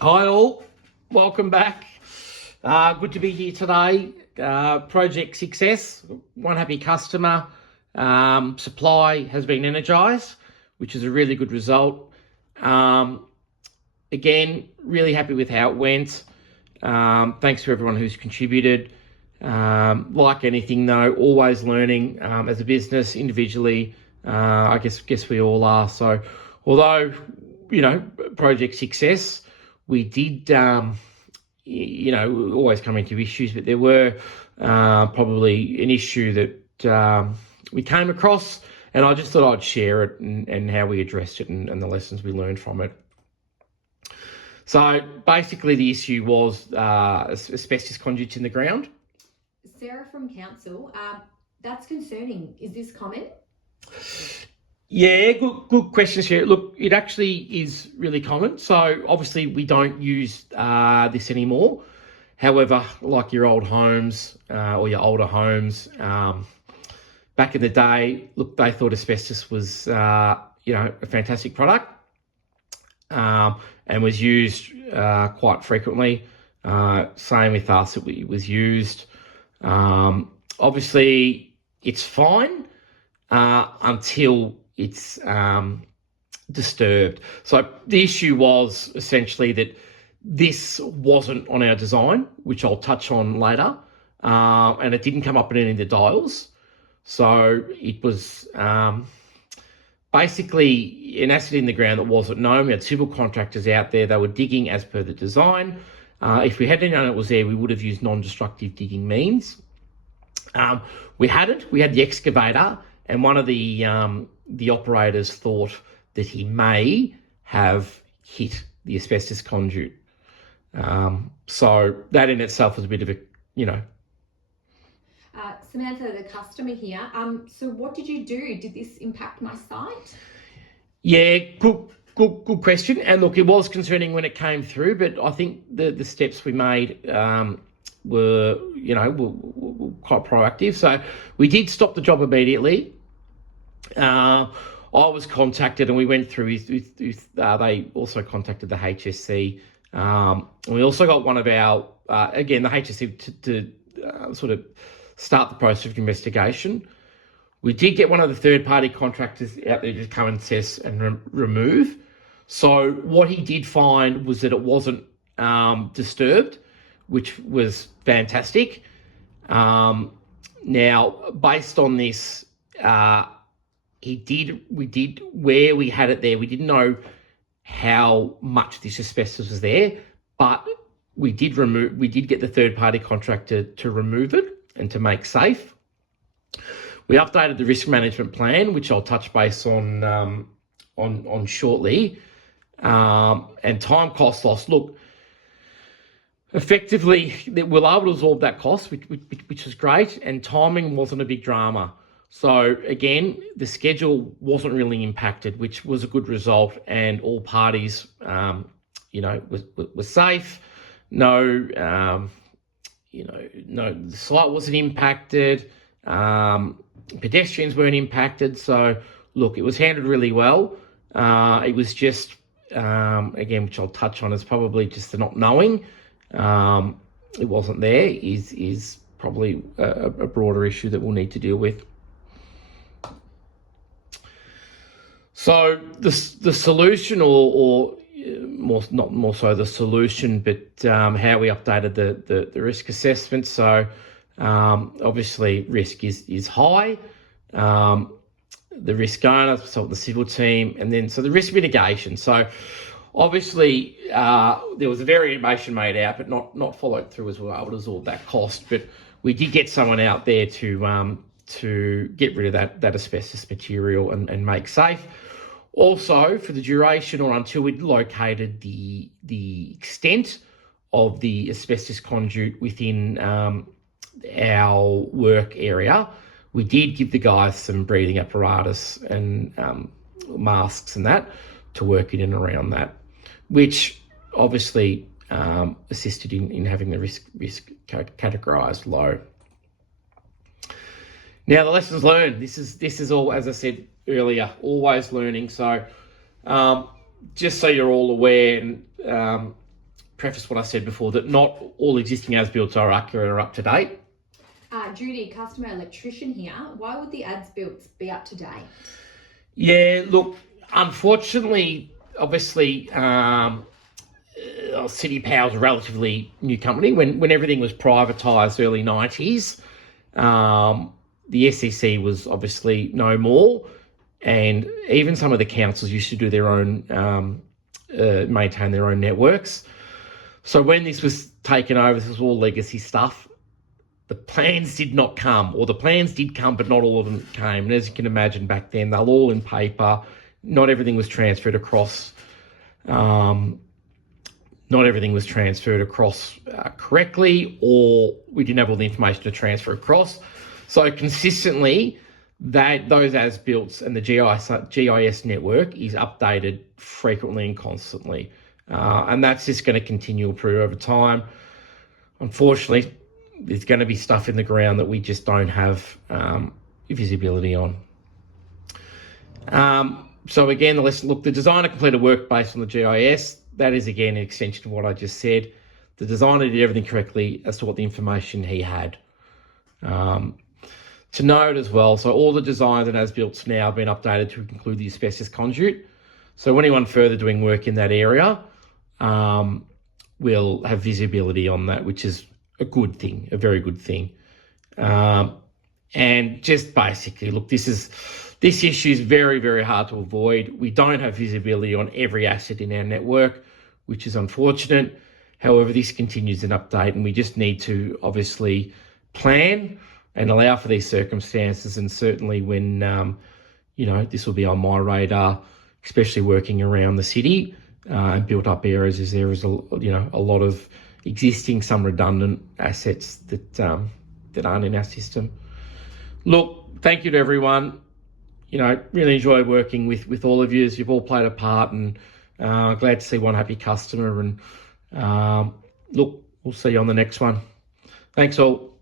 Hi all, welcome back. Good to be here today. Project success, one happy customer. Supply has been energised, which is a really good result. Again, really happy with how it went. Thanks to everyone who's contributed. Like anything though, always learning as a business, individually. I guess we all are. So, although project success, we did, always come into issues, but there were probably an issue that we came across, and I just thought I'd share it and how we addressed it and the lessons we learned from it. So basically the issue was asbestos conduits in the ground. Sarah from council, that's concerning. Is this common? Yeah, good questions here. Look, it actually is really common. So obviously we don't use this anymore. However, like your old homes or your older homes, back in the day, look, they thought asbestos was, a fantastic product and was used quite frequently. Same with us, it was used. Obviously, it's fine until it's disturbed. So the issue was essentially that this wasn't on our design, which I'll touch on later, and it didn't come up in any of the dials. So it was basically an acid in the ground that wasn't known. We had civil contractors out there, they were digging as per the design. If we hadn't known it was there, we would have used non-destructive digging means. We hadn't. We had the excavator, and one of the operators thought that he may have hit the asbestos conduit. So that in itself was a bit of a, Samantha, the customer here. So what did you do? Did this impact my site? Yeah, good question. And look, it was concerning when it came through, but I think the steps we made were quite proactive. So we did stop the job immediately. I was contacted, and we went through they also contacted the HSC. We also got one of our, again, the HSC to sort of start the process of investigation. We did get one of the third-party contractors out there to come and assess and remove. So what he did find was that it wasn't disturbed, which was fantastic. Now, based on this, we did where we had it there. We didn't know how much this asbestos was there, but we did get the third-party contractor to remove it and to make safe. We updated the risk management plan, which I'll touch base on shortly. And time cost loss. Look, effectively, we were able to absorb that cost, which was great, and timing wasn't a big drama. So again, the schedule wasn't really impacted, which was a good result, and all parties, were safe. No, the site wasn't impacted. Pedestrians weren't impacted. So look, it was handled really well. It was just, again, which I'll touch on, is probably just the not knowing. It wasn't there is probably a broader issue that we'll need to deal with. So the solution, or not more so the solution, but how we updated the risk assessment. So obviously risk is high. The risk owner, so the civil team, and then so the risk mitigation. So obviously there was a variation made out, but not followed through as well, able to absorb that cost. But we did get someone out there to get rid of that asbestos material and make safe. Also, for the duration or until we'd located the extent of the asbestos conduit within our work area, we did give the guys some breathing apparatus and masks and that to work in and around that, which obviously assisted in having the risk categorised low. Now, the lessons learned. This is all, as I said earlier, always learning. So just so you're all aware, and preface what I said before, that not all existing as-built are accurate or up to date. Judy, customer electrician here. Why would the as-built be up to date? Yeah, look, unfortunately, obviously, City Power's a relatively new company. When everything was privatised early 90s, the SEC was obviously no more, and even some of the councils used to do their own, maintain their own networks. So when this was taken over, this was all legacy stuff. The plans did not come, or the plans did come, but not all of them came. And as you can imagine, back then, they were all in paper. Not everything was transferred across. Not everything was transferred across correctly, or we didn't have all the information to transfer across. So consistently, those as-builts and the GIS network is updated frequently and constantly. And that's just going to continue to improve over time. Unfortunately, there's going to be stuff in the ground that we just don't have visibility on. So again, the designer completed work based on the GIS. That is, again, an extension of what I just said. The designer did everything correctly as to what the information he had. To note as well, so all the designs and as-builts now have been updated to include the asbestos conduit. So anyone further doing work in that area will have visibility on that, which is a good thing, a very good thing. And just basically, look, this issue is very, very hard to avoid. We don't have visibility on every asset in our network, which is unfortunate. However, this continues an update, and we just need to obviously plan and allow for these circumstances. And certainly when, this will be on my radar, especially working around the city and built up areas, as there is a lot of existing, some redundant assets that aren't in our system. Look, thank you to everyone. Really enjoy working with all of you. You've all played a part, and glad to see one happy customer. And look, we'll see you on the next one. Thanks all.